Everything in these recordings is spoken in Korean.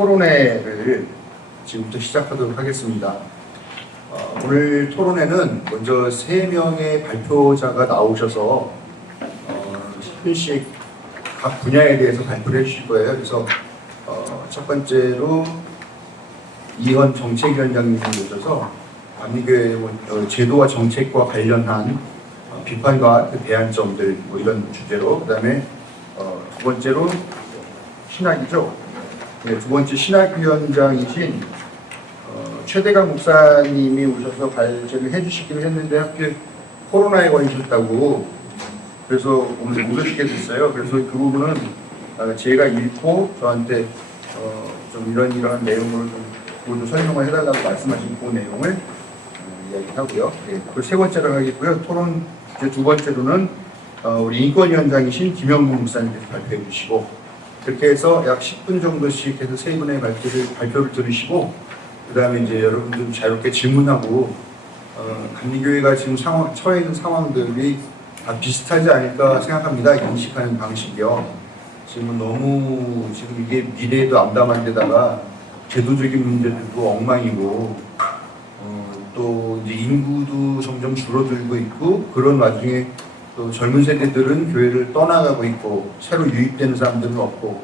토론회를 지금부터 시작하도록 하겠습니다. 오늘 토론회는 먼저 3명의 발표자가 나오셔서 10분씩 각 분야에 대해서 발표를 해주실 거예요. 그래서 첫 번째로 이현 정책위원장님이 오셔서 감리교회 제도와 정책과 관련한 비판과 그 대안점들 이런 주제로, 그 다음에 두 번째로 신학이죠. 네, 두 번째 신학위원장이신 최대강 목사님이 오셔서 발제를 해주시기로 했는데 하필 코로나에 걸리셨다고 그래서 오늘 못 오시게 됐어요. 그래서 그 부분은 제가 읽고 저한테 좀 이런 내용을 좀 설명을 해달라고 말씀하신 그 내용을 이야기하고요. 네, 그 세 번째로 하겠고요. 토론 주제 두 번째로는 우리 인권위원장이신 김영국 목사님께서 발표해 주시고, 그렇게 해서 약 10분 정도씩 해서 세 분의 발표를 들으시고, 그 다음에 이제 여러분들 자유롭게 질문하고, 감리교회가 지금 처해 있는 상황들이 다 비슷하지 않을까 생각합니다. 인식하는 방식이요. 지금 너무 이게 미래에도 암담한 데다가 제도적인 문제들도 엉망이고, 또 이제 인구도 점점 줄어들고 있고, 그런 와중에 또 젊은 세대들은 교회를 떠나가고 있고 새로 유입되는 사람들은 없고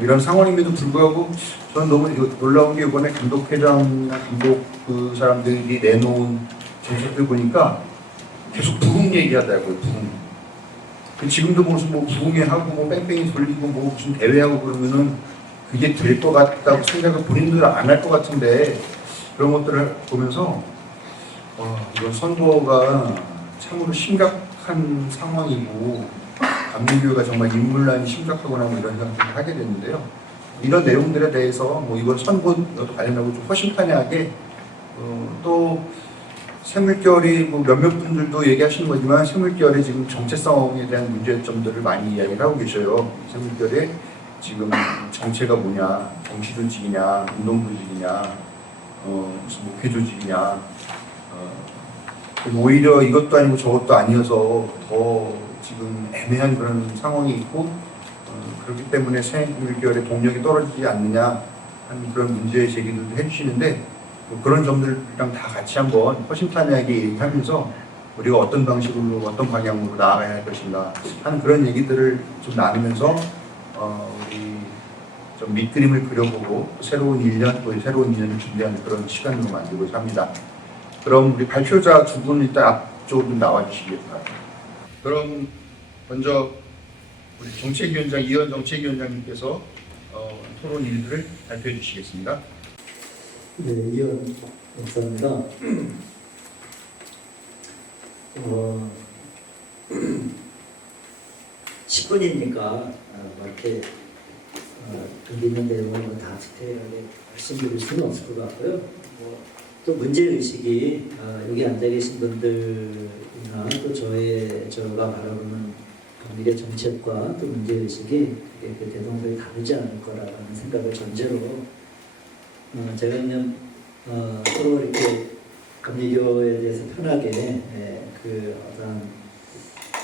이런 상황임에도 불구하고 저는 너무 놀라운 게 이번에 감독회장이나 감독 그 사람들이 내놓은 정책들 보니까 계속 부흥 얘기하더라고요. 부흥. 지금도 무슨 부흥회 하고 뺑뺑이 돌리고 무슨 대회하고 그러면은 그게 될 것 같다고 생각을 본인들은 안 할 것 같은데, 그런 것들을 보면서 이건 선거가 참으로 심각한 상황이고 감리교회가 정말 인물난이 심각하구나 이런 생각을 하게 됐는데요. 이런 내용들에 대해서 이번 선거도 관련하고 좀 허심탄회하게 또 샘물결이 몇몇 분들도 얘기하시는 거지만 샘물결의 지금 정체성에 대한 문제점들을 많이 이야기를 하고 계셔요. 샘물결의 지금 정체가 뭐냐, 정치 조직이냐, 운동 조직이냐, 무슨 목회 조직이냐, 오히려 이것도 아니고 저것도 아니어서 더 지금 애매한 그런 상황이 있고, 그렇기 때문에 샘물결의 동력이 떨어지지 않느냐 하는 그런 문제 제기들도 해주시는데, 그런 점들이랑 다 같이 한번 허심탄회하게 얘기하면서 우리가 어떤 방식으로 어떤 방향으로 나아가야 할 것인가 하는 그런 얘기들을 좀 나누면서 우리 좀 밑그림을 그려보고 새로운 1년 또 새로운 2년을 준비하는 그런 시간으로 만들고자 합니다. 그럼 우리 발표자 두 분 일단 앞쪽으로 나와 주시겠다. 그럼 먼저 우리 정책위원장 이현 정책위원장님께서 토론 일들을 발표해 주시겠습니다. 네, 이현 목사입니다. 10분이니까 이렇게 여기 있는 내용을 다 디테일하게 말씀드릴 수는 없을 것 같고요. 또 문제의식이 여기 앉아 계신 분들이나 또 저가 바라보는 감리교 정책과 또 문제의식이 그 대동소이 다르지 않을 거라는 생각을 전제로 제가 그냥 서로 이렇게 감리교에 대해서 편하게 그 어떤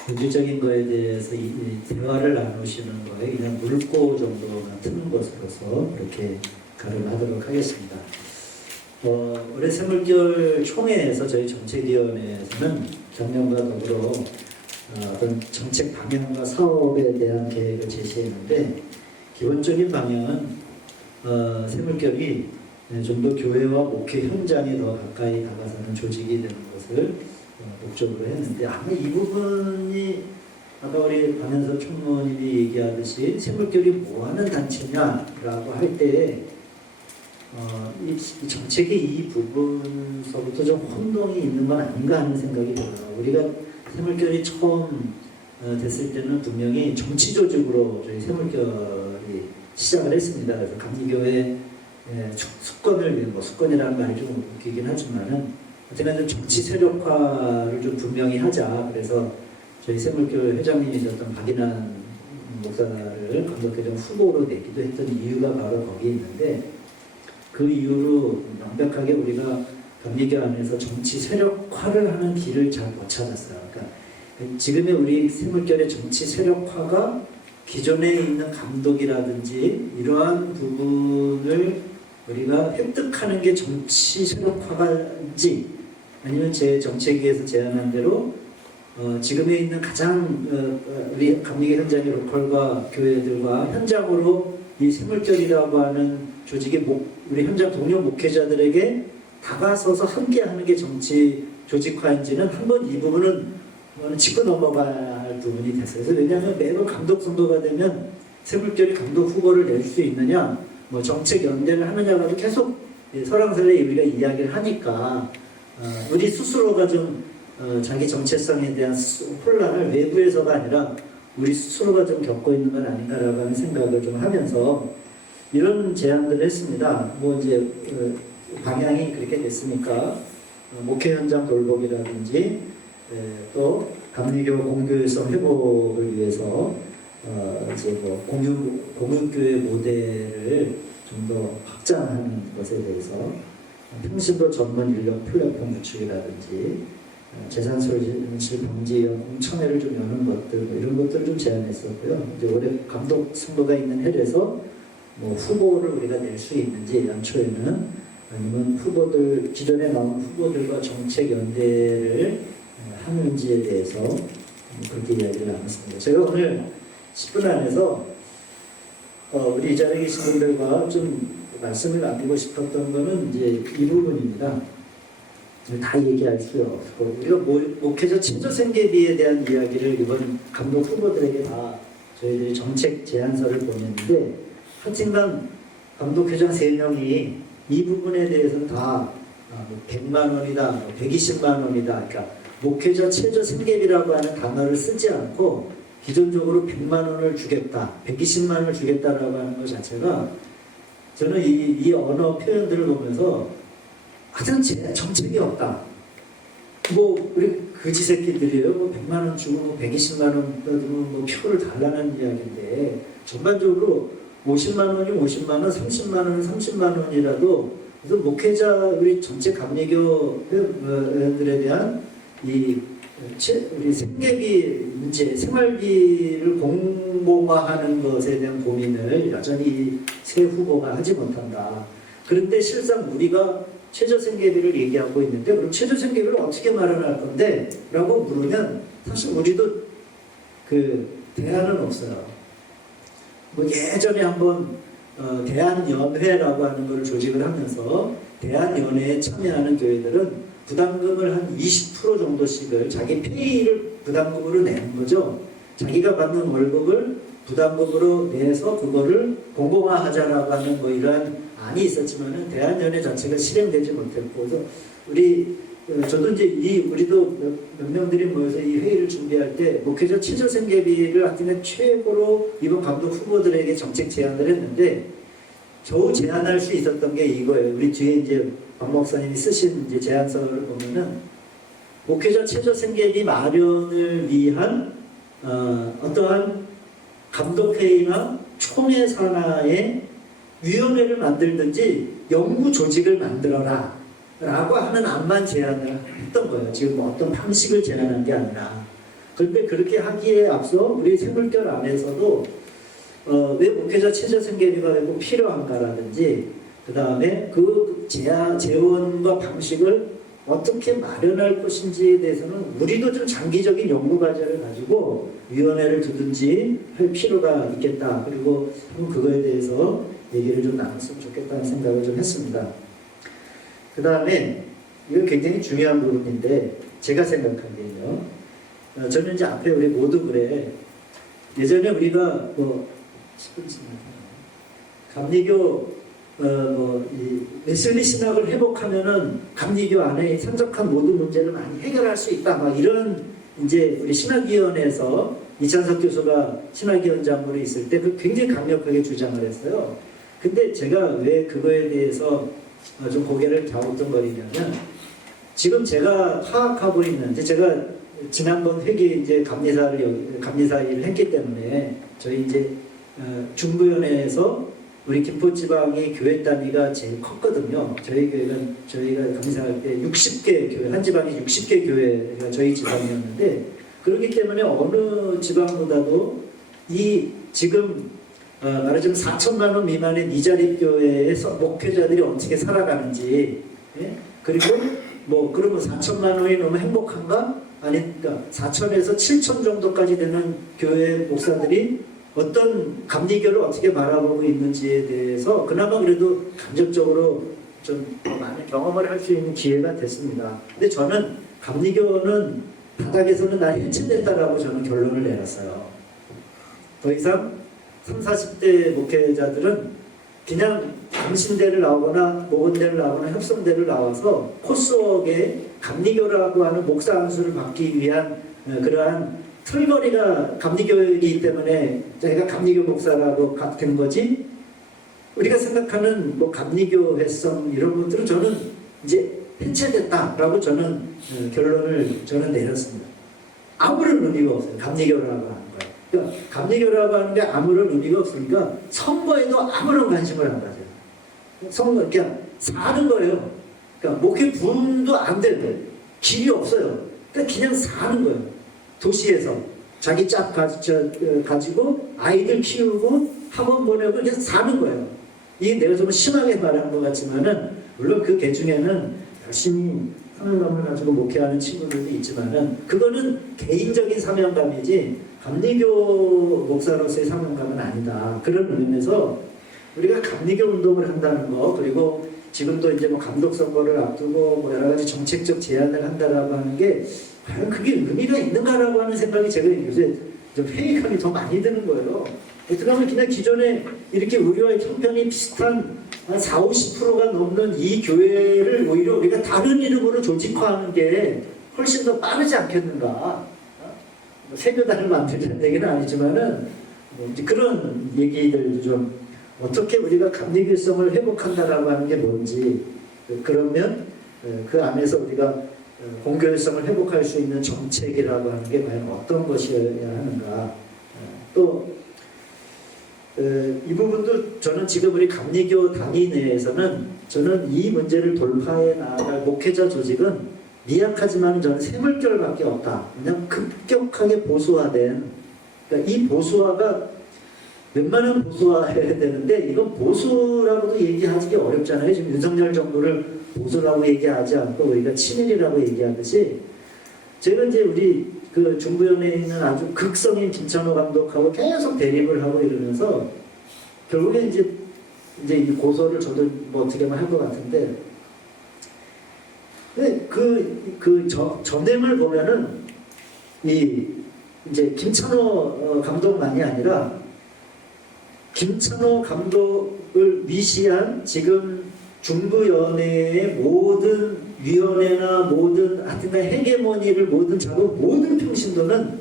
본질적인 거에 대해서 이 대화를 나누시는 거에 그냥 물고 정도가 트는 것으로서 이렇게 가름하도록 하겠습니다. 올해 샘물결 총회에서 저희 정책위원회에서는 경영과 더불어 어떤 정책 방향과 사업에 대한 계획을 제시했는데, 기본적인 방향은 샘물결이 좀 더 교회와 목회 현장에 더 가까이 다가서는 조직이 되는 것을 목적으로 했는데, 아마 이 부분이 아까 우리 박연섭 총무님이 얘기하듯이 샘물결이 뭐하는 단체냐라고 할 때 이 정책의 이 부분서부터 좀 혼동이 있는 건 아닌가 하는 생각이 들어요. 우리가 샘물결이 처음 됐을 때는 분명히 정치 조직으로 저희 샘물결이 시작을 했습니다. 그래서 감리교회 수권을 수권이라는 말이 좀 웃기긴 하지만은 어쨌든 정치 세력화를 좀 분명히 하자. 그래서 저희 샘물교회 회장님이셨던 박인환 목사를 감독회장 후보로 내기도 했던 이유가 바로 거기에 있는데, 그 이후로 명백하게 우리가 감리교 안에서 정치 세력화를 하는 길을 잘 못 찾았어요. 그러니까 지금의 우리 샘물결의 정치 세력화가 기존에 있는 감독이라든지 이러한 부분을 우리가 획득하는 게 정치 세력화인지 아니면 제 정책위에서 제안한 대로 지금에 있는 가장 우리 감리교 현장의 로컬과 교회들과 현장으로 이 생물결이라고 하는 조직의 우리 현장 동료 목회자들에게 다가서서 함께하는 게 정치 조직화인지는 한번 이 부분은 짚고 넘어가야 할 부분이 됐어요. 그래서 왜냐하면 매번 감독 선거가 되면 새물결이 감독 후보를 낼 수 있느냐, 뭐 정책 연대를 하느냐가 계속 설왕설래 우리가 이야기를 하니까 우리 스스로가 좀 자기 정체성에 대한 혼란을 외부에서가 아니라 우리 스스로가 좀 겪고 있는 건 아닌가라고 하는 생각을 좀 하면서 이런 제안들을 했습니다. 뭐 이제 방향이 그렇게 됐으니까 목회 현장 돌보기라든지 또 감리교 공교회성 회복을 위해서 이제 뭐 공유교회 모델을 좀 더 확장하는 것에 대해서 평신도 전문 인력 플랫폼 구축이라든지 재산 손실 방지 공청회를 좀 여는 것들 뭐 이런 것들을 좀 제안했었고요. 이제 올해 감독 선거가 있는 해에서 뭐 후보를 우리가 낼 수 있는지 연초에는 아니면 후보들 기존에 나온 후보들과 정책 연대를 하는지에 대해서 그렇게 이야기를 나눴습니다. 제가 오늘 10분 안에서 우리 이 자리에 계신 분들과 좀 말씀을 나누고 싶었던 거는 이제 이 부분입니다. 다 얘기할 수 없고 우리가 목회자 친조 생계비에 대한 이야기를 이번 감독 후보들에게 다 저희들이 정책 제안서를 보냈는데 하여튼간 감독회장 3명이 이 부분에 대해서는 다 100만 원이다, 120만 원이다. 그러니까 목회자 최저 생계비라고 하는 단어를 쓰지 않고 기존적으로 100만 원을 주겠다, 120만 원을 주겠다라고 하는 것 자체가 저는 이 언어 표현들을 보면서 하여튼 정책이 없다. 뭐 우리 거지 새끼들이에요. 뭐 100만 원 주고 뭐 120만 원 받으면 뭐 표를 달라는 이야기인데 전반적으로 50만 원이 50만 원, 30만 원은 30만 원이라도 그래서 목회자 우리 전체 감리교들에 대한 우리 생계비 문제, 생활비를 공공화하는 것에 대한 고민을 여전히 새 후보가 하지 못한다. 그런데 실상 우리가 최저생계비를 얘기하고 있는데 그럼 최저생계비를 어떻게 마련할 건데? 라고 물으면 사실 우리도 그 대안은 없어요. 뭐 예전에 한번 대한연회라고 하는 걸 조직을 하면서 대한연회에 참여하는 교회들은 부담금을 한 20% 정도씩을 자기 페이를 부담금으로 내는 거죠. 자기가 받는 월급을 부담금으로 내서 그거를 공공화하자라고 하는 뭐 이러한 안이 있었지만은 대한연회 자체가 실행되지 못했고, 그래서 저도 이제 우리도 몇 명들이 모여서 이 회의를 준비할 때 목회자 최저생계비를 하여튼 최고로 이번 감독 후보들에게 정책 제안을 했는데 겨우 제안할 수 있었던 게 이거예요. 우리 뒤에 이제 박 목사님이 쓰신 이제 제안서를 보면은 목회자 최저생계비 마련을 위한 어떠한 감독회의나 총회 산하의 위원회를 만들든지 연구 조직을 만들어라 라고 하는 안만 제안을 했던 거예요. 지금 뭐 어떤 방식을 제안한 게 아니라. 그런데 그렇게 하기에 앞서 우리 생물결 안에서도 왜 목회자 최저생계비가 꼭 필요한가라든지 그 다음에 그 재원과 방식을 어떻게 마련할 것인지에 대해서는 우리도 좀 장기적인 연구 과제를 가지고 위원회를 두든지 할 필요가 있겠다. 그리고 그거에 대해서 얘기를 좀 나눴으면 좋겠다는 생각을 좀 했습니다. 그 다음에 이거 굉장히 중요한 부분인데 제가 생각하기에는요. 저는 이제 앞에 우리 모두 그래. 예전에 우리가 뭐 감리교 이 웨슬리 신학을 회복하면은 감리교 안에 산적한 모든 문제를 많이 해결할 수 있다. 막 이런 이제 우리 신학위원회에서 이찬석 교수가 신학위원장으로 있을 때 그 굉장히 강력하게 주장을 했어요. 근데 제가 왜 그거에 대해서 좀 고개를 갸우뚱거리냐면 지금 제가 파악하고 있는 제가 지난번 회기 이제 감리사 일을 했기 때문에 저희 이제 중부위원회에서 우리 김포지방의 교회 단위가 제일 컸거든요. 저희 교회는 저희가 감리사할 때 60개 교회, 한 지방에 60개 교회가 저희 지방이었는데 그렇기 때문에 어느 지방보다도 이 지금 말하자면 4천만 원 미만의 미자립 교회에서 목회자들이 어떻게 살아가는지, 예? 그리고 뭐 그러면 4천만 원이 너무 행복한가? 아니, 그러니까 4천에서 7천 정도까지 되는 교회 목사들이 어떤 감리교를 어떻게 바라보고 있는지에 대해서 그나마 그래도 간접적으로 좀 많은 경험을 할 수 있는 기회가 됐습니다. 근데 저는 감리교는 바닥에서는 다 해체됐다라고 저는 결론을 내렸어요. 더 이상 30, 40대 목회자들은 그냥 강신대를 나오거나 모건대를 나오거나 협성대를 나와서 코스웍에 감리교라고 하는 목사 안수를 받기 위한 그러한 털거리가 감리교이기 때문에 제가 감리교 목사라고 된 거지, 우리가 생각하는 뭐 감리교회성 이런 것들은 저는 이제 해체됐다라고 저는 결론을 저는 내렸습니다. 아무런 의미가 없어요. 감리교라고 하는 거예요. 그러니까 감리교라고 하는 게 아무런 의미가 없으니까 선거에도 아무런 관심을 안 가져요. 선거 그냥 사는 거예요. 그러니까 목회 부흥도 안 되고 길이 없어요. 그러니까 그냥 사는 거예요. 도시에서 자기 짝 가지고 아이들 키우고 학원 보내고 그냥 사는 거예요. 이게 내가 좀 심하게 말하는 것 같지만은 물론 그 개 중에는 열심히 사명감을 가지고 목회하는 친구들도 있지만은 그거는 개인적인 사명감이지 감리교 목사로서의 사명감은 아니다. 그런 의미에서 우리가 감리교 운동을 한다는 거, 그리고 지금도 이제 뭐 감독 선거를 앞두고 뭐 여러 가지 정책적 제안을 한다라고 하는 게 과연 그게 의미가 있는가라고 하는 생각이 제가 요새 좀 회의감이 더 많이 드는 거예요. 어떻게 하면 그냥 기존에 이렇게 우리와 형편이 비슷한 한 4, 50%가 넘는 이 교회를 오히려 우리가 다른 이름으로 조직화하는 게 훨씬 더 빠르지 않겠는가. 세교단을 만들자는 얘기는 아니지만은 뭐 이제 그런 얘기들도 좀 어떻게 우리가 감리교성을 회복한다라고 하는 게 뭔지, 그러면 그 안에서 우리가 공교회성을 회복할 수 있는 정책이라고 하는 게 과연 어떤 것이어야 하는가. 또 이 부분도 저는 지금 우리 감리교 단위 내에서는 저는 이 문제를 돌파해 나갈 목회자 조직은 미약하지만 저는 샘물결밖에 없다. 그냥 급격하게 보수화된, 그러니까 이 보수화가 웬만하면 보수화해야 되는데 이건 보수라고도 얘기하기 어렵잖아요. 지금 윤석열 정부를 보수라고 얘기하지 않고 우리가 친일이라고 얘기하듯이, 제가 이제 우리 그 중부연에 있는 아주 극성인 김찬호 감독하고 계속 대립을 하고 이러면서 결국에 이제 이 고소를 저도 뭐 어떻게 하면 할 것 같은데, 전행을 보면은 이제 김찬호 감독만이 아니라 김찬호 감독을 위시한 지금 중부연회의 모든 위원회나 모든 하여튼 헤게모니를 모든 잡은 모든 평신도는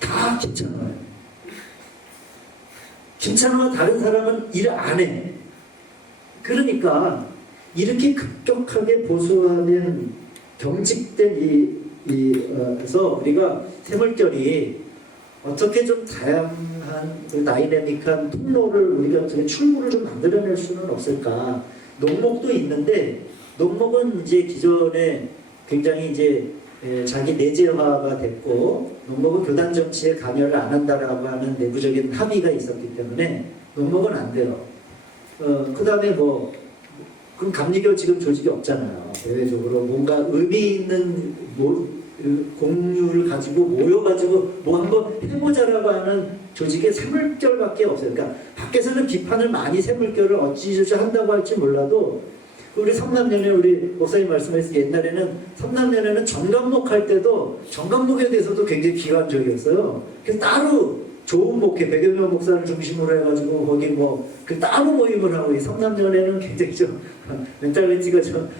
다 김찬호예요. 김찬호와 다른 사람은 일 안 해. 그러니까 이렇게 급격하게 보수화된 경직된 그래서 우리가 새물결이 어떻게 좀 다양한 다이내믹한 통로를 우리가 어떻게 출구를 좀 만들어낼 수는 없을까. 농목도 있는데 농목은 이제 기존에 굉장히 이제 자기 내재화가 됐고, 농목은 교단 정치에 관여를 안 한다라고 하는 내부적인 합의가 있었기 때문에 농목은 안 돼요. 그 다음에 뭐 그럼 감리교 지금 조직이 없잖아요. 대외적으로 뭔가 의미 있는 공유를 가지고 모여가지고 뭐 한번 해보자라고 하는 조직의 새물결밖에 없어요. 그러니까 밖에서는 비판을 많이 새물결을 어찌저찌 한다고 할지 몰라도, 우리 성남연회 우리 목사님 말씀하신 옛날에는 성남연회는 정감목 할 때도 정감목에 대해서도 굉장히 비관적이었어요. 그래서 따로 좋은 목회, 백여명 목사를 중심으로 해가지고 거기 뭐 그 따로 모임을 하고, 이 성남연회는 굉장히 좀 멘탈리티가 좀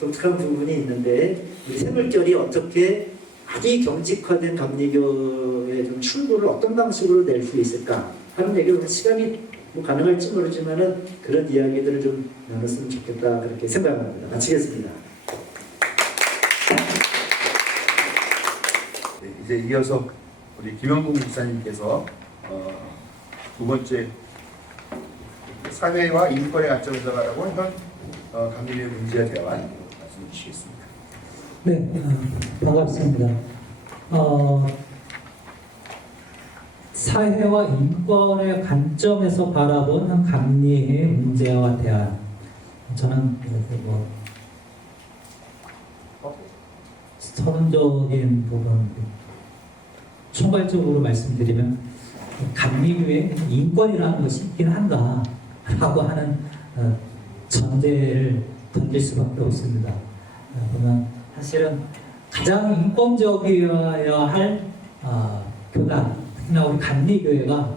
독특한 부분이 있는데, 우리 새물결이 어떻게 아주 경직화된 감리교의 좀 출구를 어떤 방식으로 낼 수 있을까 하는 얘기를 시간이 뭐 가능할지 모르지만은 그런 이야기들을 좀 나눴으면 좋겠다, 그렇게 생각합니다. 마치겠습니다. 네, 이제 이어서 우리 김영국 목사님께서 두 번째 사회와 인권의 관점에서 바라본 현 감리교의 문제에 대한 말씀해 주시겠습니다. 네, 반갑습니다. 사회와 인권의 관점에서 바라보는 감리의 문제와 대안. 저는 이렇게 뭐 서론적인 부분 총괄적으로 말씀드리면 감리교에 인권이라는 것이 있긴 한가라고 하는 전제를 던질 수밖에 없습니다. 보면 사실은 가장 인권적이어야 할 교단, 특히나 우리 감리교회가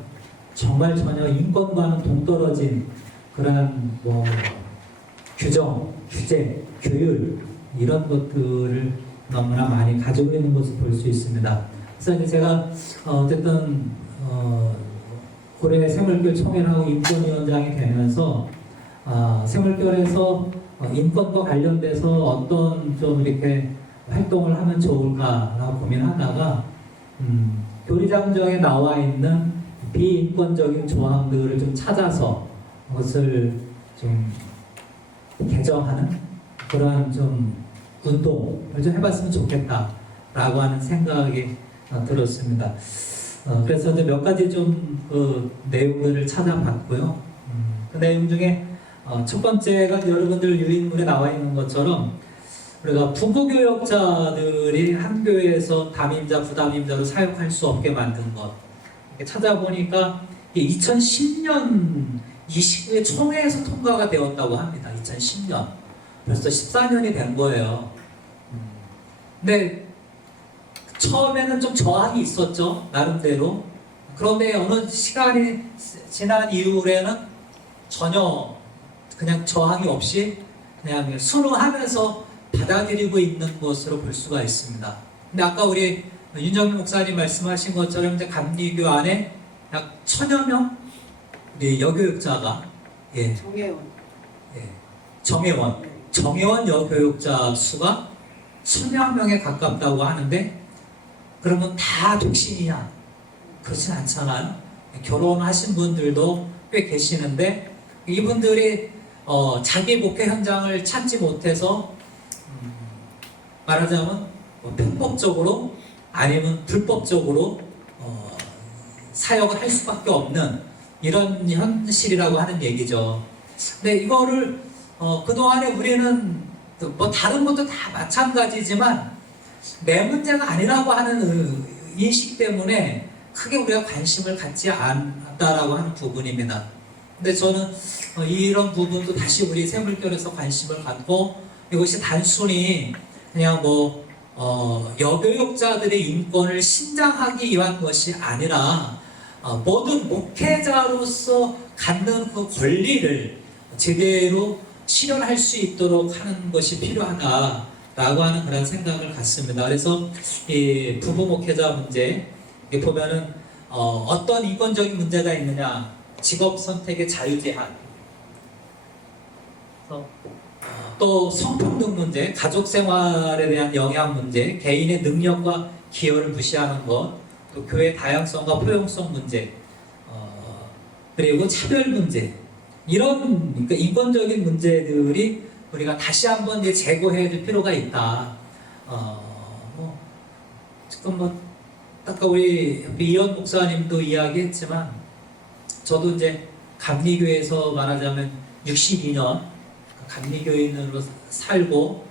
정말 전혀 인권과는 동떨어진 그런 뭐 규정, 규제, 규율 이런 것들을 너무나 많이 가지고 있는 것을 볼 수 있습니다. 그래서 이제 제가 어쨌든 올해 세물교 총회하고 인권위원장이 되면서 세물교에서 인권과 관련돼서 어떤 좀 이렇게 활동을 하면 좋을까라고 고민하다가 교리장정에 나와 있는 비인권적인 조항들을 좀 찾아서 그것을 좀 개정하는 그러한 좀 운동을 좀 해봤으면 좋겠다라고 하는 생각이 들었습니다. 그래서 이제 몇 가지 좀 그 내용들을 찾아봤고요. 그 내용 중에 첫 번째가 여러분들 유인물에 나와 있는 것처럼 우리가 부부교역자들이 한 교회에서 담임자, 부담임자로 사역할 수 없게 만든 것. 이렇게 찾아보니까 2010년 이 시기에 총회에서 통과가 되었다고 합니다. 2010년. 벌써 14년이 된 거예요. 근데 처음에는 좀 저항이 있었죠. 나름대로. 그런데 어느 시간이 지난 이후에는 전혀 그냥 저항이 없이 그냥 순응하면서 받아들이고 있는 것으로 볼 수가 있습니다. 근데 아까 우리 윤정민 목사님 말씀하신 것처럼 이제 감리교 안에 약 1000여 명 우리 여교육자가 정회원 여교육자 수가 1000여 명에 가깝다고 하는데 그러면 다 독신이냐? 그렇진 않잖아요. 결혼하신 분들도 꽤 계시는데 이분들이 자기 목회 현장을 찾지 못해서 말하자면 편법적으로 아니면 불법적으로 사역을 할 수밖에 없는 이런 현실이라고 하는 얘기죠. 근데 이거를 그동안에 우리는 뭐 다른 것도 다 마찬가지지만 내 문제가 아니라고 하는 인식 때문에 크게 우리가 관심을 갖지 않았다라고 하는 부분입니다. 근데 저는 이런 부분도 다시 우리 세물교에서 관심을 갖고 이것이 단순히 그냥 뭐 여교육자들의 인권을 신장하기 위한 것이 아니라 모든 목회자로서 갖는 그 권리를 제대로 실현할 수 있도록 하는 것이 필요하다라고 하는 그런 생각을 갖습니다. 그래서 이 부부 목회자 문제 보면은 어떤 인권적인 문제가 있느냐, 직업 선택의 자유 제한, 또 성평등 문제, 가족 생활에 대한 영향 문제, 개인의 능력과 기여를 무시하는 것, 또 교회 다양성과 포용성 문제, 그리고 차별 문제, 이런 그러니까 인권적인 문제들이 우리가 다시 한번 이제 재고해야 될 필요가 있다. 지금 아까 우리 이현 목사님도 이야기했지만 저도 이제 감리교회에서 말하자면 62년 감리교인으로 살고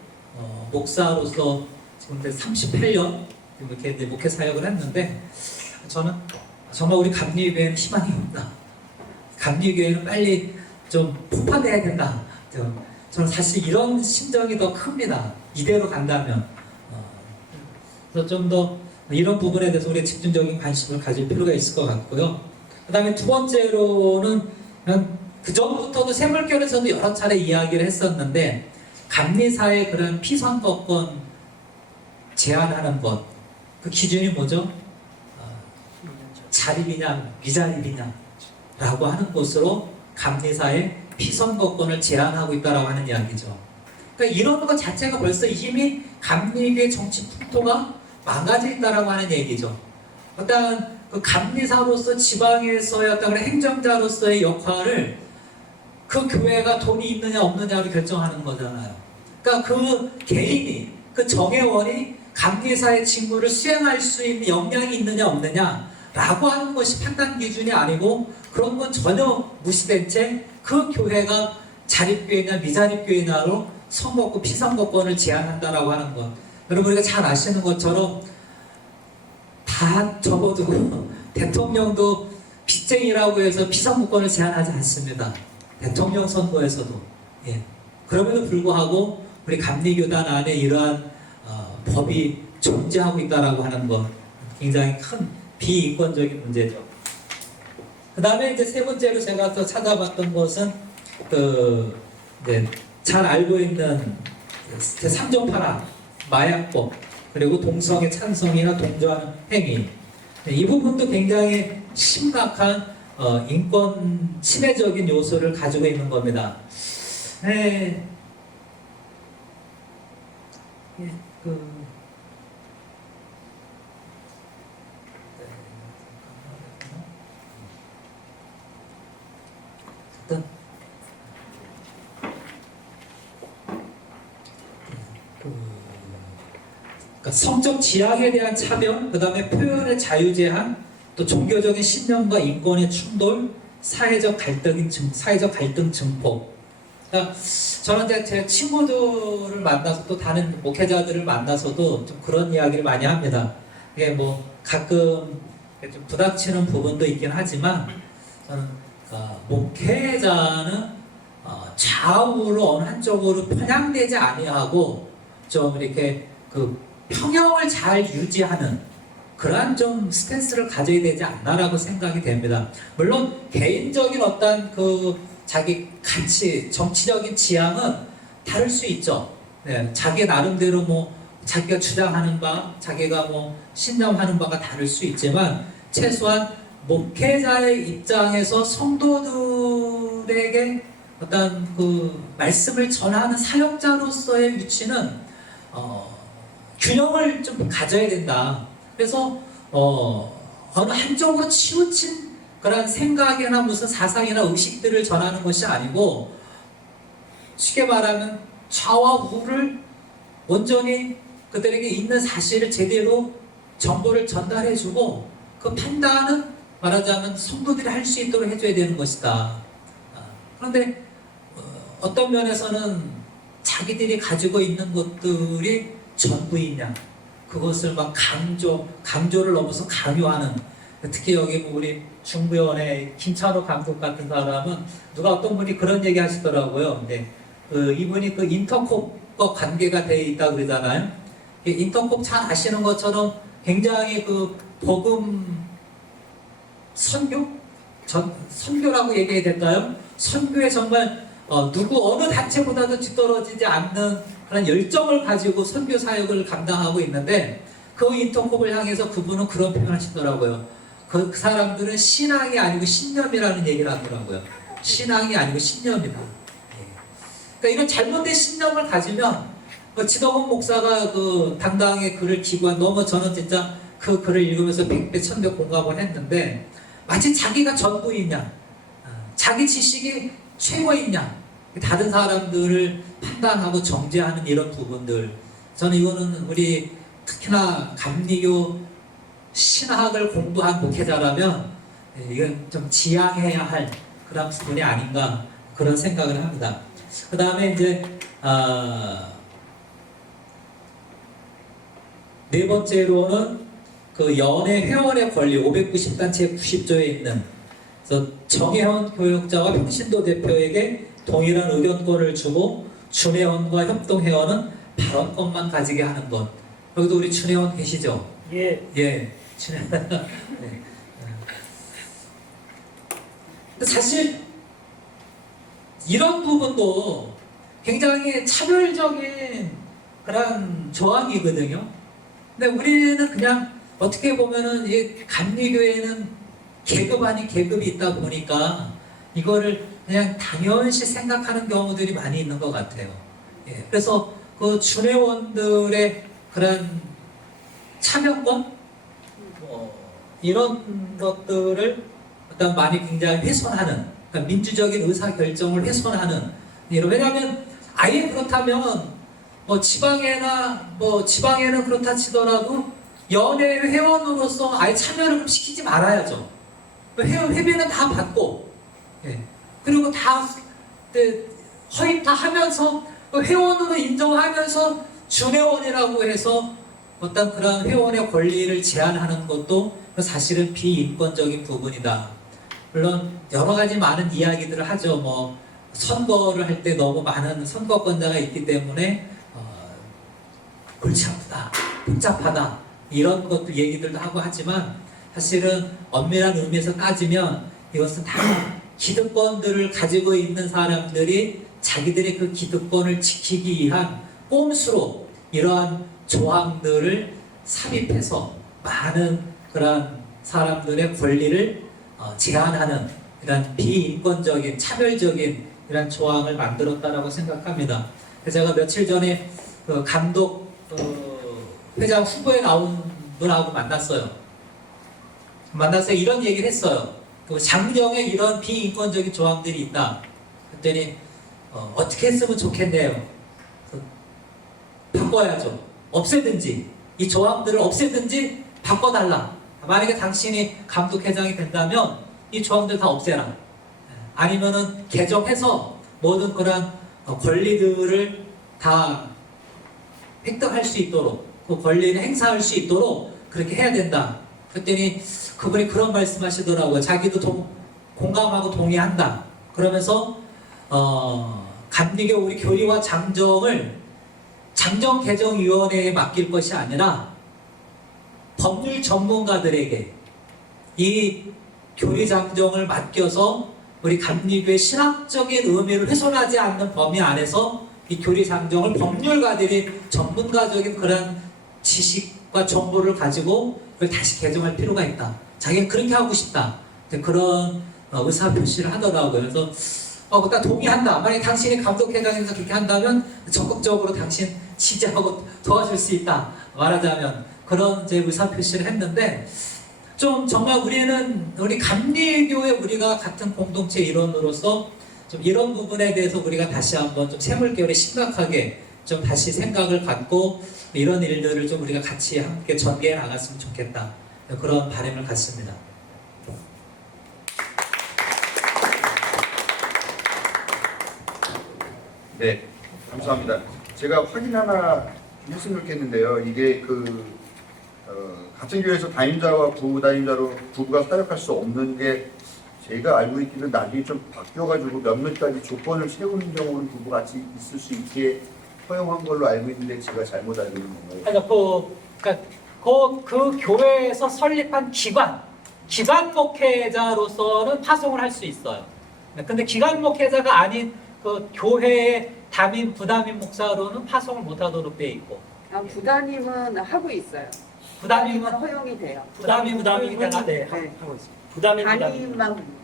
목사로서 지금 38년 이렇게 이제 목회 사역을 했는데 저는 정말 우리 감리교회는 희망이 없다. 감리교회는 빨리 좀 폭파돼야 된다. 저는 사실 이런 심정이 더 큽니다. 이대로 간다면. 그래서 좀 더 이런 부분에 대해서 우리 집중적인 관심을 가질 필요가 있을 것 같고요. 그 다음에 두 번째로는 그 전부터도 세물교에서도 여러 차례 이야기를 했었는데 감리사의 그런 피선거권 제한하는 것, 그 기준이 뭐죠? 자립이냐 미자립이냐 라고 하는 것으로 감리사의 피선거권을 제한하고 있다고 하는 이야기죠. 그러니까 이런 것 자체가 벌써 이미 감리교의 정치 풍토가 망가져 있다고 하는 얘기죠. 일단 그 감리사로서 지방에서의 어떤 행정자로서의 역할을 그 교회가 돈이 있느냐 없느냐로 결정하는 거잖아요. 그러니까 그 개인이, 그 정회원이 감리사의 직무를 수행할 수 있는 역량이 있느냐 없느냐, 라고 하는 것이 판단 기준이 아니고 그런 건 전혀 무시된 채 그 교회가 자립교회냐 미자립교회냐로 선거권, 피선거권을 제한한다라고 하는 것. 여러분 우리가 잘 아시는 것처럼 다 접어두고 대통령도 빚쟁이라고 해서 피선거권을 제한하지 않습니다. 대통령 선거에서도. 예. 그럼에도 불구하고 우리 감리교단 안에 이러한 법이 존재하고 있다라고 하는 것 굉장히 큰 비인권적인 문제죠. 그 다음에 이제 세 번째로 제가 또 찾아봤던 것은 이제 잘 알고 있는 제3조 8항 마약법 그리고 동성애 찬성이나 동조하는 행위 이 부분도 굉장히 심각한 인권 침해적인 요소를 가지고 있는 겁니다. 네. 그러니까 성적 지향에 대한 차별, 그 다음에 표현의 자유 제한, 또 종교적인 신념과 인권의 충돌, 사회적 갈등 증폭. 그러니까 저는 이제 제 친구들을 만나서 또 다른 목회자들을 만나서도 좀 그런 이야기를 많이 합니다. 이게 뭐 가끔 좀 부닥치는 부분도 있긴 하지만 저는 목회자는 좌우로 어느 한쪽으로 편향되지 아니하고 좀 이렇게 그 평형을 잘 유지하는 그러한 좀 스탠스를 가져야 되지 않나라고 생각이 됩니다. 물론 개인적인 어떤 그 자기 가치, 정치적인 지향은 다를 수 있죠. 네, 자기 나름대로 뭐 자기가 주장하는 바, 자기가 뭐 신념하는 바가 다를 수 있지만 최소한 목회자의 입장에서 성도들에게 어떤 그 말씀을 전하는 사역자로서의 위치는 균형을 좀 가져야 된다. 그래서 어느 한쪽으로 치우친 그런 생각이나 무슨 사상이나 의식들을 전하는 것이 아니고 쉽게 말하면 좌와 우를 온전히 그들에게 있는 사실을 제대로 정보를 전달해주고 그 판단은 말하자면 성도들이 할 수 있도록 해줘야 되는 것이다. 그런데 어떤 면에서는 자기들이 가지고 있는 것들이 전부이냐 그것을 막 강조를 넘어서 강요하는 특히 여기 뭐 우리 중부연의 김찬호 감독 같은 사람은 누가 어떤 분이 그런 얘기 하시더라고요. 근데 이분이 그 인터콥과 관계가 되어 있다 그러잖아요. 인터콥 잘 아시는 것처럼 굉장히 그 복음 선교라고 얘기해야 될까요? 선교에 정말 어느 단체보다도 뒤떨어지지 않는 그런 열정을 가지고 선교 사역을 감당하고 있는데 그 인터콥을 향해서 그분은 그런 표현을 하시더라고요. 그 사람들은 신앙이 아니고 신념이라는 얘기를 하더라고요. 신앙이 아니고 신념이다. 그러니까 이런 잘못된 신념을 가지면 지덕원 목사가 그 당당하게 글을 기고한 너무 저는 진짜 그 글을 읽으면서 100배 1000배 공감을 했는데 마치 자기가 전부이냐 자기 지식이 최고이냐 다른 사람들을 판단하고 정죄하는 이런 부분들 저는 이거는 우리 특히나 감리교 신학을 공부한 목회자라면 이건 좀 지양해야 할 그런 부분이 아닌가 그런 생각을 합니다. 그 다음에 이제 네 번째로는 그 연애 회원의 권리 590단체 90조에 있는 그래서 정회원 교육자와 평신도 대표에게 동일한 의견권을 주고 준회원과 협동회원은 발언권만 가지게 하는 것. 여기도 우리 준회원 계시죠? 예. 예. 준회원. 네. 사실 이런 부분도 굉장히 차별적인 그런 조항이거든요. 근데 우리는 그냥 어떻게 보면은 이 감리교회는 계급 아닌 계급이 있다 보니까 이거를 그냥 당연시 생각하는 경우들이 많이 있는 것 같아요. 예, 그래서 그 준회원들의 그런 참여권 이런 것들을 일단 많이 굉장히 훼손하는 그러니까 민주적인 의사 결정을 훼손하는 왜냐하면 아예 그렇다면 지방에는 그렇다 치더라도 연애 회원으로서 아예 참여를 시키지 말아야죠. 회비는 다 받고, 예. 그리고 다 허입 다 하면서 회원으로 인정하면서 준회원이라고 해서 어떤 그런 회원의 권리를 제한하는 것도 사실은 비인권적인 부분이다. 물론 여러 가지 많은 이야기들을 하죠. 뭐 선거를 할 때 너무 많은 선거권자가 있기 때문에 골치 아프다, 복잡하다 이런 것도 얘기들도 하고 하지만 사실은 엄밀한 의미에서 따지면 이것은 다 기득권들을 가지고 있는 사람들이 자기들의 그 기득권을 지키기 위한 꼼수로 이러한 조항들을 삽입해서 많은 그런 사람들의 권리를 제한하는 이런 비인권적인 차별적인 이런 조항을 만들었다라고 생각합니다. 그래서 제가 며칠 전에 그 감독 회장 후보에 나온 분하고 만나서 이런 얘기를 했어요. 그 장정에 이런 비인권적인 조항들이 있다. 그랬더니 어떻게 했으면 좋겠네요. 바꿔야죠. 없애든지 이 조항들을 없애든지 바꿔달라. 만약에 당신이 감독회장이 된다면 이 조항들 다 없애라. 아니면은 개정해서 모든 그런 권리들을 다 획득할 수 있도록 그 권리를 행사할 수 있도록 그렇게 해야 된다. 그랬더니 그분이 그런 말씀하시더라고요. 자기도 공감하고 동의한다. 그러면서 감리교 우리 교리와 장정을 장정개정위원회에 맡길 것이 아니라 법률 전문가들에게 이 교리장정을 맡겨서 우리 감리교의 신학적인 의미를 훼손하지 않는 범위 안에서 이 교리장정을 법률가들이 전문가적인 그런 지식과 정보를 가지고 그걸 다시 개정할 필요가 있다. 자기는 그렇게 하고 싶다. 그런 의사표시를 하더라고요. 그래서 나 동의한다. 만약에 당신이 감독회장에서 그렇게 한다면 적극적으로 당신 지지하고 도와줄 수 있다. 말하자면 그런 이제 의사표시를 했는데 좀 정말 우리 감리교회 우리가 같은 공동체 일원으로서 좀 이런 부분에 대해서 우리가 다시 한번 좀 새물결에 심각하게 좀 다시 생각을 갖고 이런 일들을 좀 우리가 같이 함께 전개해 나갔으면 좋겠다. 그런 바람을 갖습니다. 네, 감사합니다. 제가 확인 하나 했으면 좋겠는데요. 이게 같은 교회에서 담임자와 부담임자로 부부가 사역할 수 없는 게 제가 알고 있기는 나중에 좀 바뀌어가지고 몇몇 가지 조건을 세우는 경우는 부부가 같이 있을 수 있게 허용한 걸로 알고 있는데 제가 잘못 알고 있는 건가요? 그 교회에서 설립한 기관 목회자로서는 파송을 할 수 있어요. 근데 기관 목회자가 아닌 그 교회의 담임, 부담임 목사로는 파송을 못하도록 돼 있고. 부담임은 하고 있어요. 부담임은 허용이 돼요. 부담임이 되나? 네, 네. 하고 있습니다. 담임만.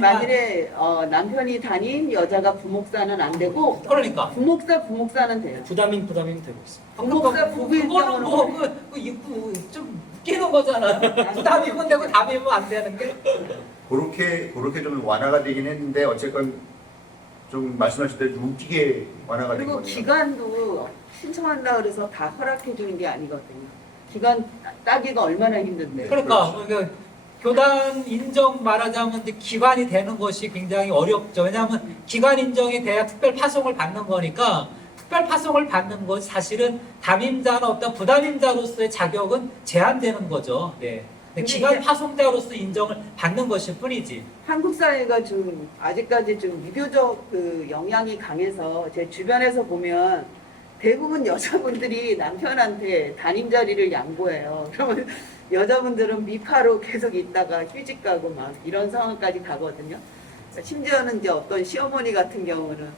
만일에 남편이 담임, 여자가 부목사는 안 되고 그러니까 부목사는 돼요. 부담임 되고 있습니다. 부목사 부부인 그거는 경우는 좀 웃기는 거잖아. 부담임은 되고 담임은 안 되는 게. 그렇게 좀 완화가 되긴 했는데 어쨌건 좀 말씀하실 때 좀 웃기게 완화가 된 그리고 거네요. 기간도 신청한다 그래서 다 허락해 주는 게 아니거든요. 기간 따기가 얼마나 힘든데. 그러니까 교단 인정 말하자면 이제 기관이 되는 것이 굉장히 어렵죠. 왜냐하면 기관 인정이 돼야 특별 파송을 받는 거니까 특별 파송을 받는 것 사실은 담임자나 어떤 부담임자로서의 자격은 제한되는 거죠. 네. 기관 파송자로서 인정을 받는 것일 뿐이지. 한국 사회가 좀 아직까지 좀 유교적 그 영향이 강해서 제 주변에서 보면 대부분 여자분들이 남편한테 담임 자리를 양보해요. 그러면 여자분들은 미파로 계속 있다가 휴직 가고 막 이런 상황까지 가거든요. 심지어는 이제 어떤 시어머니 같은 경우는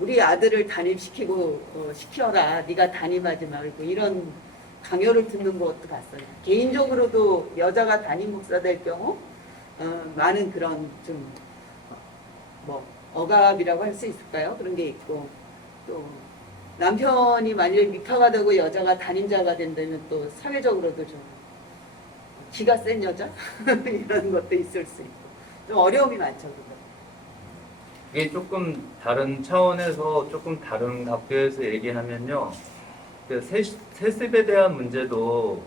우리 아들을 담임시키고 시켜라. 네가 담임하지 말고 이런 강요를 듣는 것도 봤어요. 개인적으로도 여자가 담임 목사 될 경우 많은 그런 좀 억압이라고 할 수 있을까요? 그런 게 있고 또 남편이 만약에 미파가 되고 여자가 담임자가 된다면 또 사회적으로도 좀 기가 센 여자 이런 것도 있을 수 있고 좀 어려움이 많죠. 이게 조금 다른 차원에서 조금 다른 각도에서 얘기하면요. 그 세습에 대한 문제도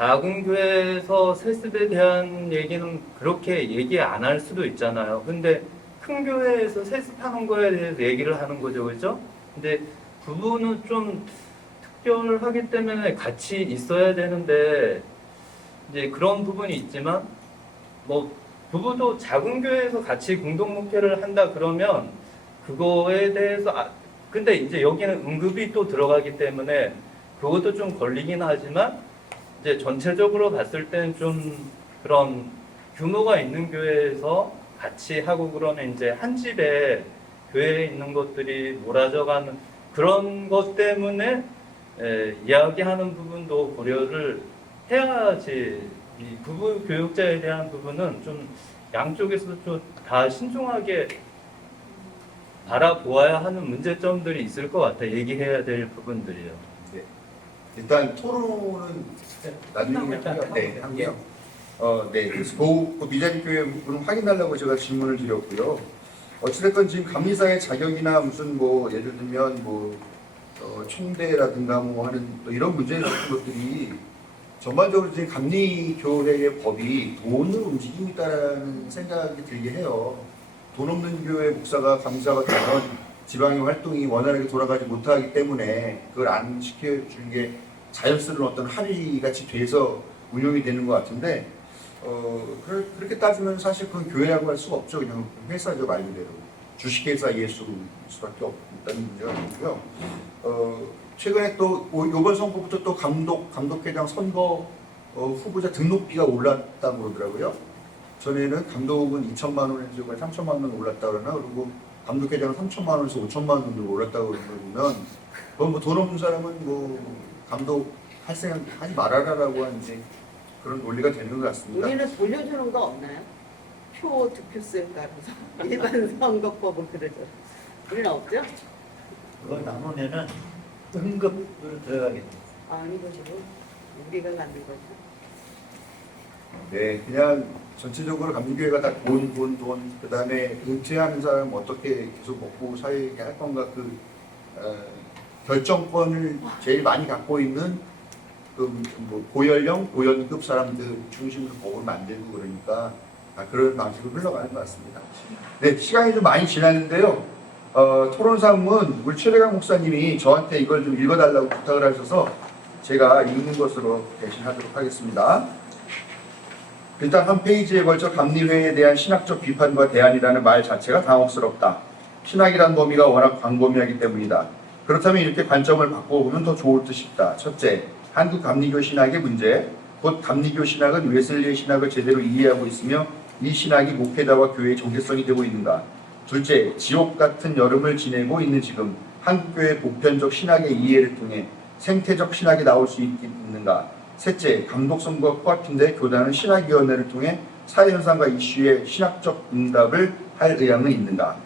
작은 교회에서 세습에 대한 얘기는 그렇게 얘기 안 할 수도 있잖아요. 근데 큰 교회에서 세습하는 거에 대해서 얘기를 하는 거죠, 그렇죠? 근데 부부는 좀 특별하기 때문에 같이 있어야 되는데 이제 그런 부분이 있지만 뭐 부부도 작은 교회에서 같이 공동 목회를 한다 그러면 그거에 대해서 근데 이제 여기는 응급이 또 들어가기 때문에 그것도 좀 걸리긴 하지만 이제 전체적으로 봤을 때는 좀 그런 규모가 있는 교회에서 같이 하고 그러면 이제 한 집에 교회에 있는 것들이 몰아져가는 그런 것 때문에 이야기하는 부분도 고려를 해야지. 이 부부 교육자에 대한 부분은 좀 양쪽에서도 좀 다 신중하게 바라보아야 하는 문제점들이 있을 것 같아요. 얘기해야 될 부분들이요. 네. 일단 토론은 나중에 하고요. 네, 그래서 그 미자립 교회 부분 확인하려고 제가 질문을 드렸고요. 어찌됐건 지금 감리사의 자격이나 무슨 뭐 예를 들면 뭐 총대라든가 뭐 하는 또 이런 문제 같은 것들이 전반적으로 지금 감리교회의 법이 돈을 움직이고 있다는 생각이 들게 해요. 돈 없는 교회 목사가 감리사가 되면 지방의 활동이 원활하게 돌아가지 못하기 때문에 그걸 안 시켜주는 게 자연스러운 어떤 합의 같이 돼서 운영이 되는 것 같은데 그렇게 따지면 사실 그건 교회라고 할 수가 없죠. 그냥 회사죠, 말 그대로. 주식회사 예수일 수밖에 없다는 문제가 있고요. 최근에 또 이번 선거부터 또 감독회장 선거 후보자 등록비가 올랐다고 그러더라고요. 전에는 감독은 2천만 원에서 3천만 원 올랐다 그러나 그리고 감독회장은 3천만 원에서 5천만 원 정도 올랐다고 그러면 그건 뭐 돈 없는 사람은 뭐 감독 할 생각 하지 말아라라고 하는 이제 그런 논리가 되는 것 같습니다. 우리는 돌려주는 거 없나요? 표 득표수에 따라서 일반 선거법은 그러죠. 우리는 없죠? 그걸 나누면은 등급으로 들어가겠네. 아니거죠. 우리가 만든 거죠. 네, 그냥 전체적으로 감리교회가 다 돈, 그 다음에 은퇴하는 사람 어떻게 계속 먹고 살게 할 건가 그 결정권을 제일 많이 갖고 있는 뭐 고연령, 고연급 사람들 중심으로 법을 만들고 그러니까 그런 방식으로 흘러가는 것 같습니다. 네, 시간이 좀 많이 지났는데요. 토론상은 우리 최대강 목사님이 저한테 이걸 좀 읽어달라고 부탁을 하셔서 제가 읽는 것으로 대신하도록 하겠습니다. 일단 한 페이지에 걸쳐 감리회에 대한 신학적 비판과 대안이라는 말 자체가 당혹스럽다. 신학이란 범위가 워낙 광범위하기 때문이다. 그렇다면 이렇게 관점을 바꿔보면 더 좋을 듯 싶다. 첫째, 한국 감리교 신학의 문제. 곧 감리교 신학은 웨슬리의 신학을 제대로 이해하고 있으며 이 신학이 목회자와 교회의 정체성이 되고 있는가. 둘째, 지옥 같은 여름을 지내고 있는 지금 한국교회 보편적 신학의 이해를 통해 생태적 신학이 나올 수 있는가. 셋째, 감독선과 코앞인데 교단은 신학위원회를 통해 사회현상과 이슈에 신학적 응답을 할 의향은 있는가.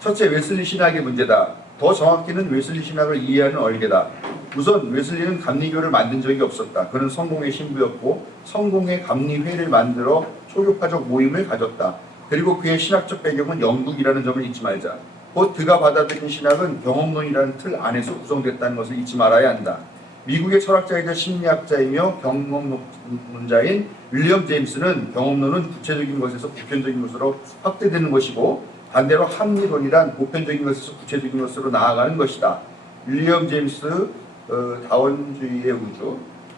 첫째, 웨슬리 신학의 문제다. 더 정확히는 웨슬리 신학을 이해하는 얼개다. 우선 웨슬리는 감리교를 만든 적이 없었다. 그는 성공의 신부였고 성공의 감리회를 만들어 초교파적 모임을 가졌다. 그리고 그의 신학적 배경은 영국이라는 점을 잊지 말자. 곧 그가 받아들인 신학은 경험론이라는 틀 안에서 구성됐다는 것을 잊지 말아야 한다. 미국의 철학자이자 심리학자이며 경험론자인 윌리엄 제임스는 경험론은 구체적인 것에서 보편적인 것으로 확대되는 것이고 반대로 합리론이란 보편적인 것에서 구체적인 것으로 나아가는 것이다. 윌리엄 제임스 다원주의의 우주.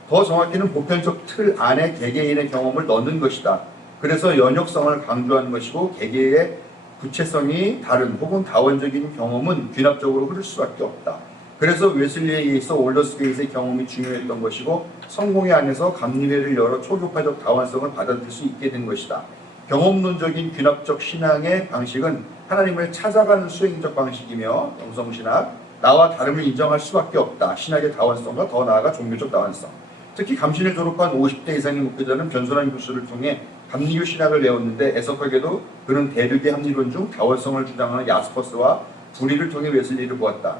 더 정확히는 보편적 틀 안에 개개인의 경험을 넣는 것이다. 그래서 연역성을 강조하는 것이고 개개의 구체성이 다른 혹은 다원적인 경험은 귀납적으로 흐를 수밖에 없다. 그래서 웨슬리에 의해서 올더스게이트의 경험이 중요했던 것이고 성공의 안에서 감리회를 열어 초교파적 다원성을 받아들일 수 있게 된 것이다. 경험론적인 귀납적 신앙의 방식은 하나님을 찾아가는 수행적 방식이며 영성신학, 나와 다름을 인정할 수밖에 없다. 신학의 다원성과 더 나아가 종교적 다원성. 특히 감신을 졸업한 50대 이상의 목회자는 변선한 교수를 통해 감리교 신학을 배웠는데 애석하게도 그는 대륙의 합리론 중 다원성을 주장하는 야스퍼스와 불의를 통해 웨슬리를 보았다.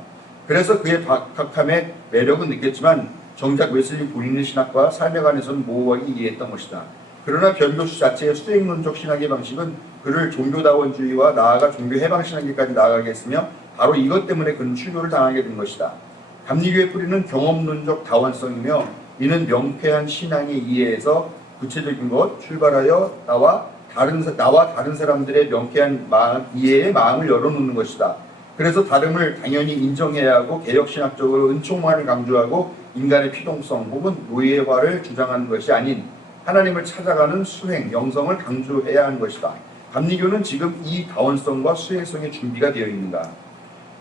그래서 그의 박학함의 매력은 느꼈지만 정작 웨슬리 본인의 신학과 삶에 관해서는 모호하게 이해했던 것이다. 그러나 변교수 자체의 수행론적 신학의 방식은 그를 종교다원주의와 나아가 종교해방신학에까지 나아가게 했으며 바로 이것 때문에 그는 출교를 당하게 된 것이다. 감리교의 뿌리는 경험론적 다원성이며 이는 명쾌한 신앙의 이해에서 구체적인 것, 출발하여 나와 다른 사람들의 명쾌한 이해의 마음을 열어놓는 것이다. 그래서 다름을 당연히 인정해야 하고 개혁신학적으로 은총만을 강조하고 인간의 피동성 혹은 노예화를 주장하는 것이 아닌 하나님을 찾아가는 수행, 영성을 강조해야 하는 것이다. 감리교는 지금 이 다원성과 수행성의 준비가 되어 있는가?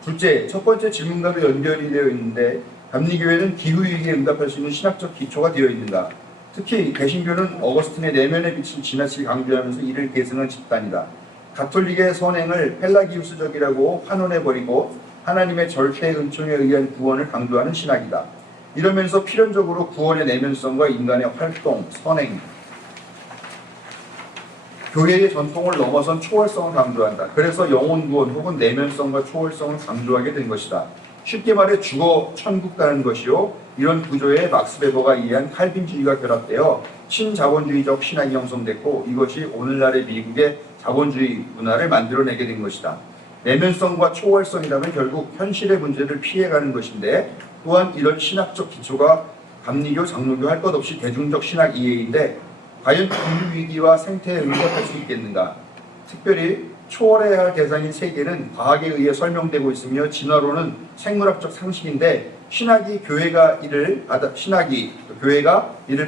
둘째, 첫 번째 질문과도 연결이 되어 있는데 감리교회는 기후위기에 응답할 수 있는 신학적 기초가 되어 있는가? 특히 개신교는 어거스틴의 내면의 빛을 지나치게 강조하면서 이를 계승한 집단이다. 가톨릭의 선행을 펠라기우스적이라고 환원해버리고 하나님의 절대 은총에 의한 구원을 강조하는 신학이다. 이러면서 필연적으로 구원의 내면성과 인간의 활동, 선행, 교회의 전통을 넘어선 초월성을 강조한다. 그래서 영혼 구원 혹은 내면성과 초월성을 강조하게 된 것이다. 쉽게 말해 죽어 천국 가는 것이요. 이런 구조에 막스 베버가 이해한 칼빈주의가 결합되어 신자본주의적 신학이 형성됐고 이것이 오늘날의 미국의 자본주의 문화를 만들어내게 된 것이다. 내면성과 초월성이라면 결국 현실의 문제를 피해가는 것인데 또한 이런 신학적 기초가 감리교, 장로교 할 것 없이 대중적 신학 이해인데 과연 기후위기와 생태에 응답할 수 있겠는가? 특별히 초월해야 할 대상인 세계는 과학에 의해 설명되고 있으며 진화론은 생물학적 상식인데 교회가 이를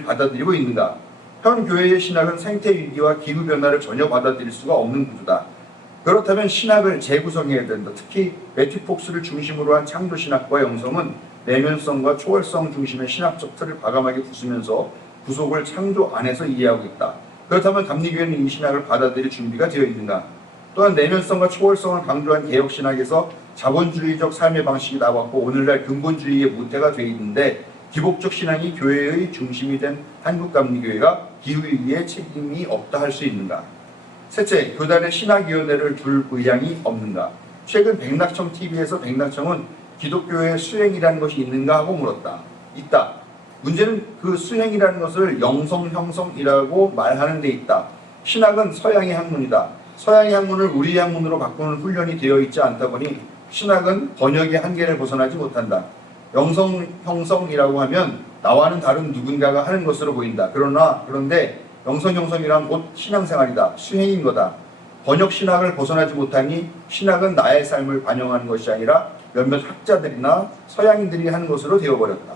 받아들이고 있는가? 현 교회의 신학은 생태 위기와 기후 변화를 전혀 받아들일 수가 없는 구조다. 그렇다면 신학을 재구성해야 된다. 특히 매튜 폭스를 중심으로 한 창조 신학과 영성은 내면성과 초월성 중심의 신학적 틀을 과감하게 부수면서 구속을 창조 안에서 이해하고 있다. 그렇다면 감리교회는 이 신학을 받아들일 준비가 되어 있는가? 또한 내면성과 초월성을 강조한 개혁신학에서 자본주의적 삶의 방식이 나왔고 오늘날 근본주의의 모태가 되어 있는데 기복적 신앙이 교회의 중심이 된 한국감리교회가 기후위기에 책임이 없다 할 수 있는가? 셋째, 교단의 신학위원회를 둘 의향이 없는가? 최근 백낙청 TV에서 백낙청은 기독교의 수행이라는 것이 있는가 하고 물었다. 있다. 문제는 그 수행이라는 것을 영성형성이라고 말하는 데 있다. 신학은 서양의 학문이다. 서양의 학문을 우리의 학문으로 바꾸는 훈련이 되어 있지 않다 보니 신학은 번역의 한계를 벗어나지 못한다. 영성형성이라고 하면 나와는 다른 누군가가 하는 것으로 보인다. 그런데 영성형성이란 곧 신앙생활이다. 수행인 거다. 번역 신학을 벗어나지 못하니 신학은 나의 삶을 반영하는 것이 아니라 몇몇 학자들이나 서양인들이 하는 것으로 되어버렸다.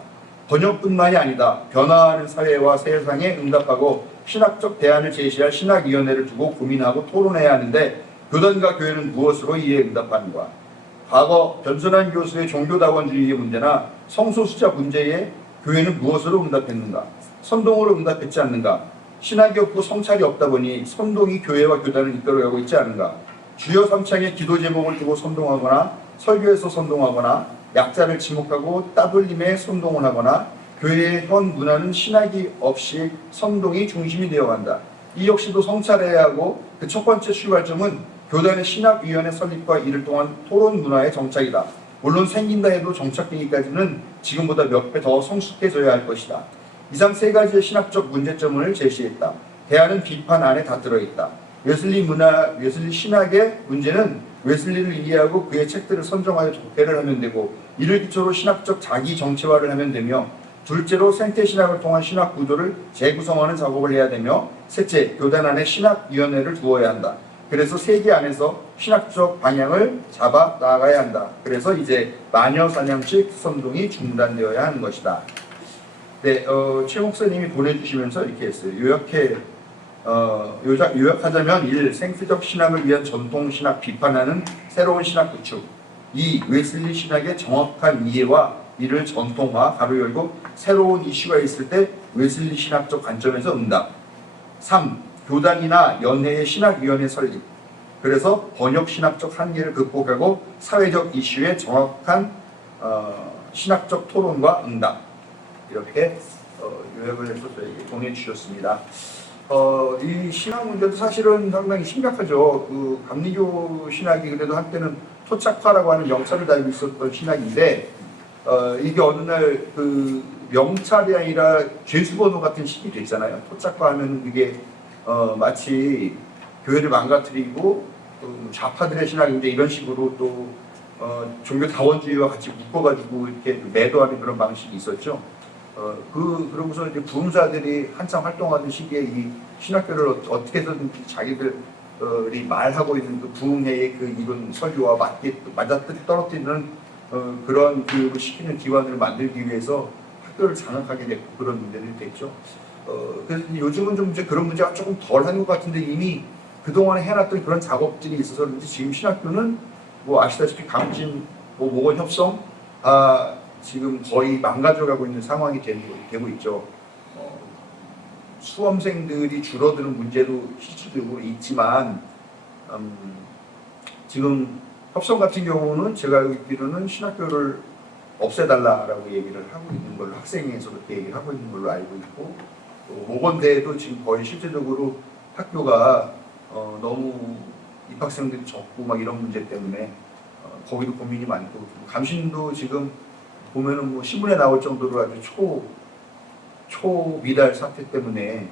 번역뿐만이 아니다. 변화하는 사회와 세상에 응답하고 신학적 대안을 제시할 신학위원회를 두고 고민하고 토론해야 하는데 교단과 교회는 무엇으로 이에 응답하는가? 과거 변선한 교수의 종교다원주의의 문제나 성소수자 문제에 교회는 무엇으로 응답했는가? 선동으로 응답했지 않는가? 신학이 없고 성찰이 없다 보니 선동이 교회와 교단을 이끌어가고 있지 않은가? 주여 삼창의 기도 제목을 두고 선동하거나 설교에서 선동하거나 약자를 지목하고 따돌림에 선동을 하거나 교회의 현 문화는 신학이 없이 선동이 중심이 되어간다. 이 역시도 성찰해야 하고 그 첫 번째 출발점은 교단의 신학위원회 설립과 이를 통한 토론 문화의 정착이다. 물론 생긴다 해도 정착되기까지는 지금보다 몇 배 더 성숙해져야 할 것이다. 이상 세 가지의 신학적 문제점을 제시했다. 대안은 비판 안에 다 들어있다. 웨슬리 신학의 문제는 웨슬리를 이해하고 그의 책들을 선정하여 독해를 하면 되고 이를 기초로 신학적 자기 정체화를 하면 되며 둘째로 생태신학을 통한 신학 구조를 재구성하는 작업을 해야 되며 셋째, 교단 안에 신학위원회를 두어야 한다. 그래서 세계 안에서 신학적 방향을 잡아 나가야 한다. 그래서 이제 마녀사냥식 선동이 중단되어야 하는 것이다. 네, 최 목사님이 보내주시면서 이렇게 했어요. 요약하자면 1. 생태적 신학을 위한 전통 신학 비판하는 새로운 신학 구축 2. 웨슬리 신학의 정확한 이해와 이를 전통화 가로 열고 새로운 이슈가 있을 때 웨슬리 신학적 관점에서 응답 3. 교단이나 연회의 신학위원회 설립 그래서 번역 신학적 한계를 극복하고 사회적 이슈에 정확한 신학적 토론과 응답 이렇게 요약을 해서 저에게 보내주셨습니다. 이 신학 문제도 사실은 상당히 심각하죠. 그 감리교 신학이 그래도 한때는 토착화라고 하는 명찰을 달고 있었던 신학인데 이게 어느 날 그 명찰이 아니라 죄수번호 같은 식이 됐잖아요. 토착화하면 이게 마치 교회를 망가뜨리고 좌파들의 신학인데 이런 식으로 또 종교 다원주의와 같이 묶어가지고 이렇게 매도하는 그런 방식이 있었죠. 그러고서 이제 부흥사들이 한참 활동하던 시기에 이 신학교를 어떻게 해서든지 자기들이 말하고 있는 그 부흥회의 그 이론 설교와 맞아 떨어뜨리는 그런 교육을 시키는 기관을 만들기 위해서 학교를 장악하게 됐고 그런 문제들이 됐죠. 그래서 요즘은 좀 이제 그런 문제가 조금 덜한 것 같은데 이미 그동안에 해놨던 그런 작업들이 있어서 그런지 지금 신학교는 뭐 아시다시피 강진, 뭐 모건 협성 다 지금 거의 망가져가고 있는 상황이 되고 있죠. 수험생들이 줄어드는 문제도 실질적으로 있지만 지금 협성 같은 경우는 제가 알고 있기로는 신학교를 없애달라라고 얘기를 하고 있는 걸로 학생회에서 그렇게 얘기를 하고 있는 걸로 알고 있고 또 모건대도 지금 거의 실제적으로 학교가 너무 입학생들이 적고 막 이런 문제 때문에 거기도 고민이 많고 감신도 지금 보면은 뭐 신문에 나올 정도로 아주 초미달 사태 때문에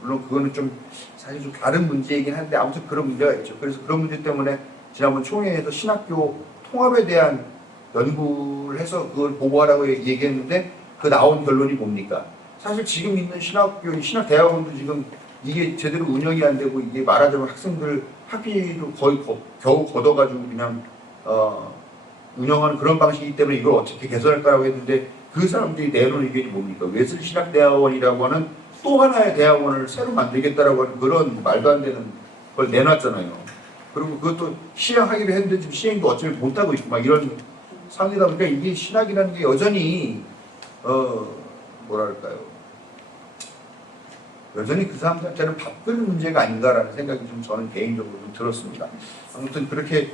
물론 그거는 좀 사실 좀 다른 문제이긴 한데 아무튼 그런 문제가 있죠. 그래서 그런 문제 때문에 지난번 총회에서 신학교 통합에 대한 연구를 해서 그걸 보고하라고 얘기했는데 그 나온 결론이 뭡니까? 사실 지금 있는 신학교, 신학대학원도 지금 이게 제대로 운영이 안 되고 이게 말하자면 학생들 학비도 거의 겨우 걷어가지고 그냥 운영하는 그런 방식이기 때문에 이걸 어떻게 개선할까라고 했는데 그 사람들이 내놓은 의견이 뭡니까? 웨슬리 신학대학원이라고 하는 또 하나의 대학원을 새로 만들겠다라고 하는 그런 말도 안 되는 걸 내놨잖아요. 그리고 그것도 시행하기로 했는데 지금 시행도 어차피 못하고 있고 막 이런 상황이다 보니까 이게 신학이라는 게 여전히 뭐랄까요? 여전히 그 사람들한테는 밥그릇 문제가 아닌가라는 생각이 좀 저는 개인적으로 좀 들었습니다. 아무튼 그렇게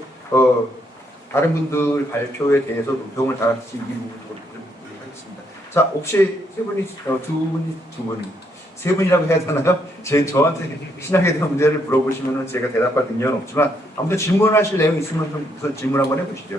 다른 분들 발표에 대해서 논평을 달았지 이 부분으로 좀 하겠습니다. 자, 혹시 세 분이라고 해야 되나요? 저한테 신학에 대한 문제를 물어보시면 제가 대답할 능력은 없지만 아무튼 질문하실 내용 있으면 좀 우선 질문 한번 해보시죠.